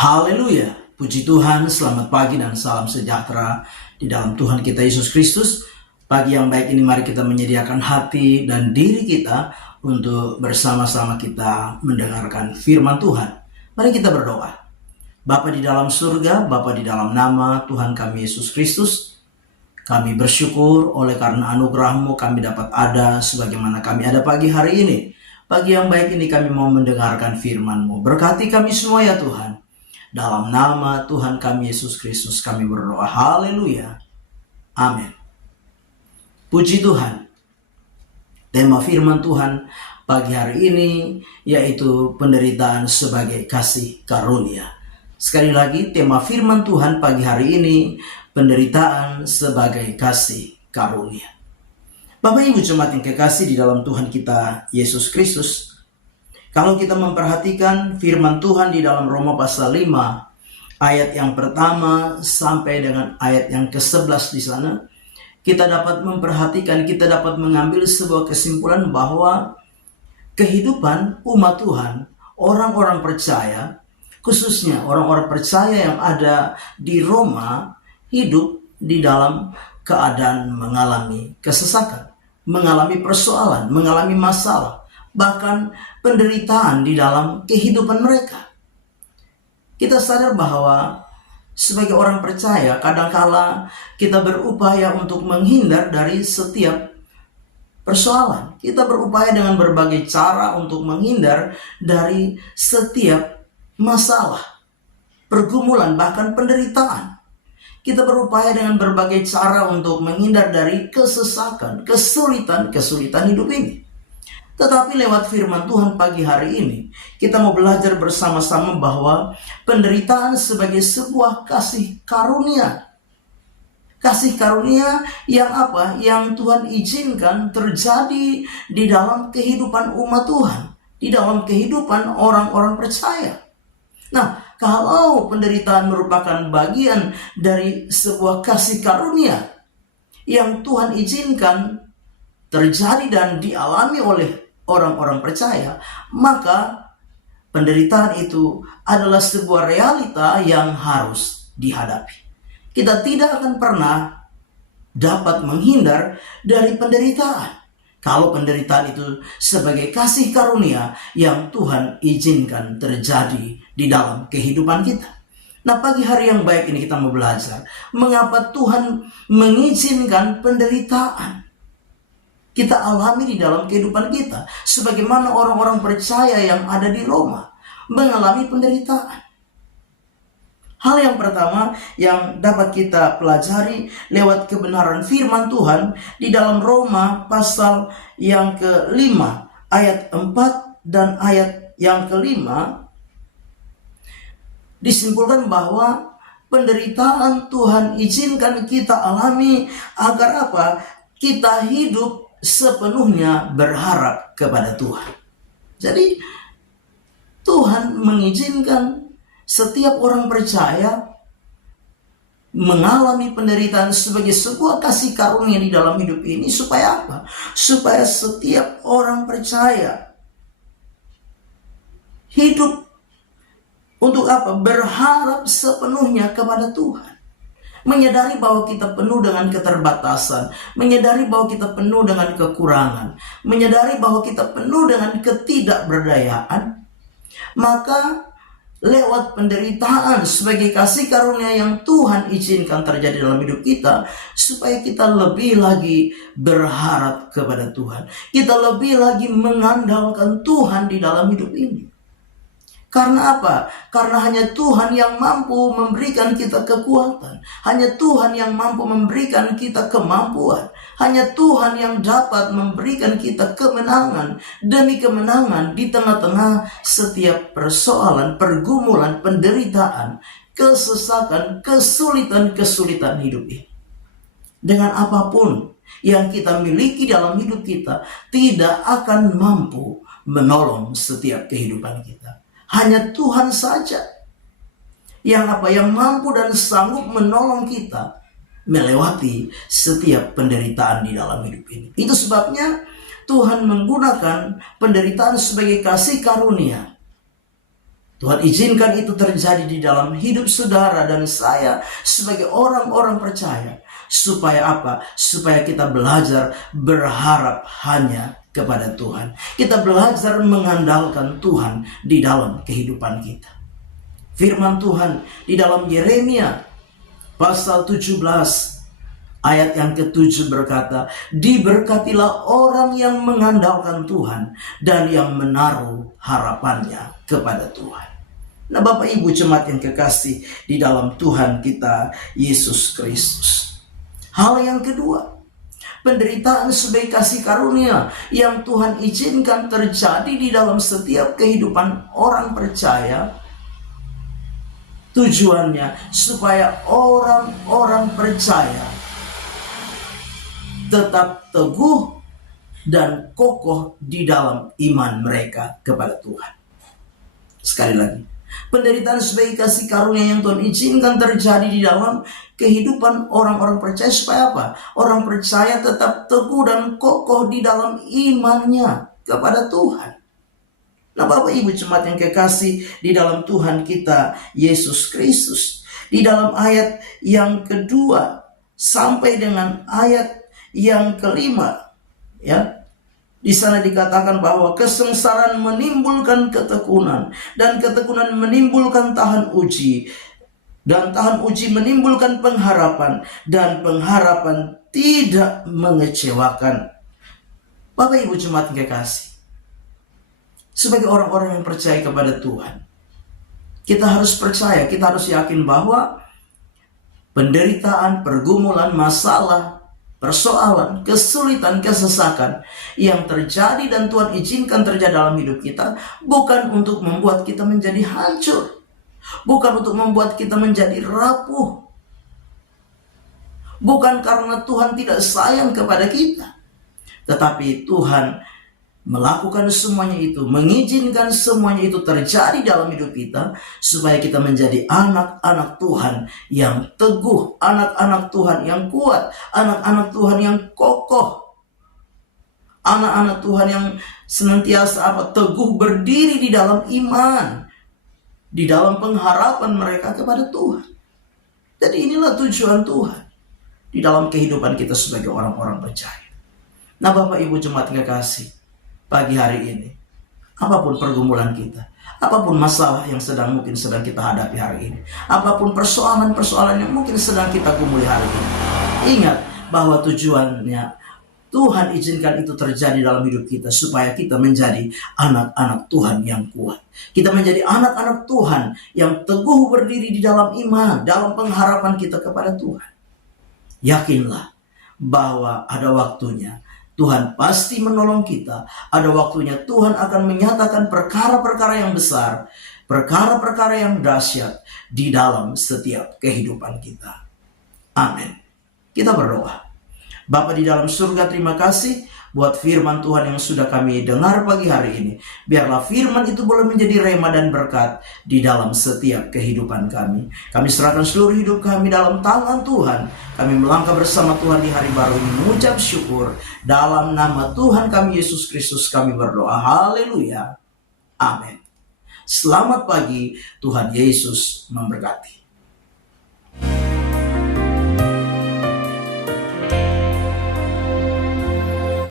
Haleluya, puji Tuhan, selamat pagi dan salam sejahtera di dalam Tuhan kita Yesus Kristus. Pagi yang baik ini mari kita menyediakan hati dan diri kita untuk bersama-sama kita mendengarkan firman Tuhan. Mari kita berdoa. Bapa di dalam surga, Bapa di dalam nama Tuhan kami Yesus Kristus, kami bersyukur oleh karena anugerah-Mu kami dapat ada sebagaimana kami ada pagi hari ini. Pagi yang baik ini kami mau mendengarkan firman-Mu. Berkati kami semua ya Tuhan. Dalam nama Tuhan kami Yesus Kristus kami berdoa. Haleluya. Amin. Puji Tuhan. Tema firman Tuhan pagi hari ini yaitu penderitaan sebagai kasih karunia. Sekali lagi tema firman Tuhan pagi hari ini penderitaan sebagai kasih karunia. Bapak Ibu jemaat yang kekasih di dalam Tuhan kita Yesus Kristus, kalau kita memperhatikan firman Tuhan di dalam Roma pasal 5 ayat yang pertama sampai dengan ayat yang ke-11 di sana, kita dapat memperhatikan, kita dapat mengambil sebuah kesimpulan bahwa kehidupan umat Tuhan, orang-orang percaya, khususnya orang-orang percaya yang ada di Roma, hidup di dalam keadaan mengalami kesesakan, mengalami persoalan, mengalami masalah, bahkan penderitaan di dalam kehidupan mereka. Kita sadar bahwa sebagai orang percaya, kadangkala kita berupaya untuk menghindar dari setiap persoalan. Kita berupaya dengan berbagai cara untuk menghindar dari setiap masalah, pergumulan, bahkan penderitaan. Kita berupaya dengan berbagai cara untuk menghindar dari kesesakan, kesulitan hidup ini. Tetapi lewat firman Tuhan pagi hari ini, kita mau belajar bersama-sama bahwa penderitaan sebagai sebuah kasih karunia. Kasih karunia yang apa? Yang Tuhan izinkan terjadi di dalam kehidupan umat Tuhan, di dalam kehidupan orang-orang percaya. Nah, kalau penderitaan merupakan bagian dari sebuah kasih karunia yang Tuhan izinkan terjadi dan dialami oleh orang-orang percaya, maka penderitaan itu adalah sebuah realita yang harus dihadapi. Kita tidak akan pernah dapat menghindar dari penderitaan kalau penderitaan itu sebagai kasih karunia yang Tuhan izinkan terjadi di dalam kehidupan kita. Nah, pagi hari yang baik ini kita mau belajar mengapa Tuhan mengizinkan penderitaan kita alami di dalam kehidupan kita, sebagaimana orang-orang percaya yang ada di Roma mengalami penderitaan. Hal yang pertama yang dapat kita pelajari lewat kebenaran firman Tuhan di dalam Roma pasal yang ke-5 ayat 4 dan ayat yang ke-5 disimpulkan bahwa penderitaan Tuhan izinkan kita alami agar apa? Kita hidup sepenuhnya berharap kepada Tuhan. Jadi Tuhan mengizinkan setiap orang percaya mengalami penderitaan sebagai sebuah kasih karunia di dalam hidup ini supaya apa? Supaya setiap orang percaya hidup untuk apa? Berharap sepenuhnya kepada Tuhan. Menyadari bahwa kita penuh dengan keterbatasan, menyadari bahwa kita penuh dengan kekurangan, menyadari bahwa kita penuh dengan ketidakberdayaan, maka lewat penderitaan sebagai kasih karunia yang Tuhan izinkan terjadi dalam hidup kita, supaya kita lebih lagi berharap kepada Tuhan, kita lebih lagi mengandalkan Tuhan di dalam hidup ini. Karena apa? Karena hanya Tuhan yang mampu memberikan kita kekuatan. Hanya Tuhan yang mampu memberikan kita kemampuan. Hanya Tuhan yang dapat memberikan kita kemenangan demi kemenangan di tengah-tengah setiap persoalan, pergumulan, penderitaan, kesesakan, kesulitan hidup ini. Dengan apapun yang kita miliki dalam hidup kita, tidak akan mampu menolong setiap kehidupan kita. Hanya Tuhan saja yang mampu dan sanggup menolong kita melewati setiap penderitaan di dalam hidup ini. Itu sebabnya Tuhan menggunakan penderitaan sebagai kasih karunia Tuhan izinkan itu terjadi di dalam hidup saudara dan saya sebagai orang-orang percaya. Supaya apa? Supaya kita belajar berharap hanya kepada Tuhan. Kita belajar mengandalkan Tuhan di dalam kehidupan kita. Firman Tuhan di dalam Yeremia pasal 17 ayat yang ke-7 berkata, diberkatilah orang yang mengandalkan Tuhan dan yang menaruh harapannya kepada Tuhan. Nah, Bapak Ibu jemaat yang kekasih di dalam Tuhan kita Yesus Kristus. Hal yang kedua, penderitaan sebagai kasih karunia yang Tuhan izinkan terjadi di dalam setiap kehidupan orang percaya. Tujuannya supaya orang-orang percaya tetap teguh dan kokoh di dalam iman mereka kepada Tuhan. Sekali lagi, penderitaan sebagai kasih karunia yang Tuhan izinkan terjadi di dalam kehidupan orang-orang percaya supaya apa? Orang percaya tetap teguh dan kokoh di dalam imannya kepada Tuhan. Nah, Bapak Ibu jemaat yang kekasih di dalam Tuhan kita Yesus Kristus, di dalam ayat yang kedua sampai dengan ayat yang kelima, ya, di sana dikatakan bahwa kesengsaraan menimbulkan ketekunan, dan ketekunan menimbulkan tahan uji, dan tahan uji menimbulkan pengharapan, dan pengharapan tidak mengecewakan. Bapak Ibu jemaat yang kekasih, sebagai orang-orang yang percaya kepada Tuhan, kita harus percaya, kita harus yakin bahwa penderitaan, pergumulan, masalah, persoalan, kesulitan, kesesakan yang terjadi dan Tuhan izinkan terjadi dalam hidup kita bukan untuk membuat kita menjadi hancur, bukan untuk membuat kita menjadi rapuh, bukan karena Tuhan tidak sayang kepada kita, tetapi Tuhan melakukan semuanya itu, mengizinkan semuanya itu terjadi dalam hidup kita supaya kita menjadi anak-anak Tuhan yang teguh, anak-anak Tuhan yang kuat, anak-anak Tuhan yang kokoh, anak-anak Tuhan yang senantiasa teguh berdiri di dalam iman, di dalam pengharapan mereka kepada Tuhan. Jadi inilah tujuan Tuhan di dalam kehidupan kita sebagai orang-orang percaya. Nah, Bapak Ibu jemaat yang kekasih, pagi hari ini, apapun pergumulan kita, apapun masalah yang mungkin sedang kita hadapi hari ini, apapun persoalan-persoalan yang mungkin sedang kita gumuli hari ini, ingat bahwa tujuannya Tuhan izinkan itu terjadi dalam hidup kita supaya kita menjadi anak-anak Tuhan yang kuat. Kita menjadi anak-anak Tuhan yang teguh berdiri di dalam iman, dalam pengharapan kita kepada Tuhan. Yakinlah bahwa ada waktunya Tuhan pasti menolong kita. Ada waktunya Tuhan akan menyatakan perkara-perkara yang besar, perkara-perkara yang dahsyat di dalam setiap kehidupan kita. Amin. Kita berdoa. Bapa di dalam surga, terima kasih buat firman Tuhan yang sudah kami dengar pagi hari ini. Biarlah firman itu boleh menjadi rema dan berkat di dalam setiap kehidupan kami. Kami serahkan seluruh hidup kami dalam tangan Tuhan. Kami melangkah bersama Tuhan di hari baru ini, mengucap syukur. Dalam nama Tuhan kami Yesus Kristus kami berdoa. Haleluya. Amin. Selamat pagi, Tuhan Yesus memberkati.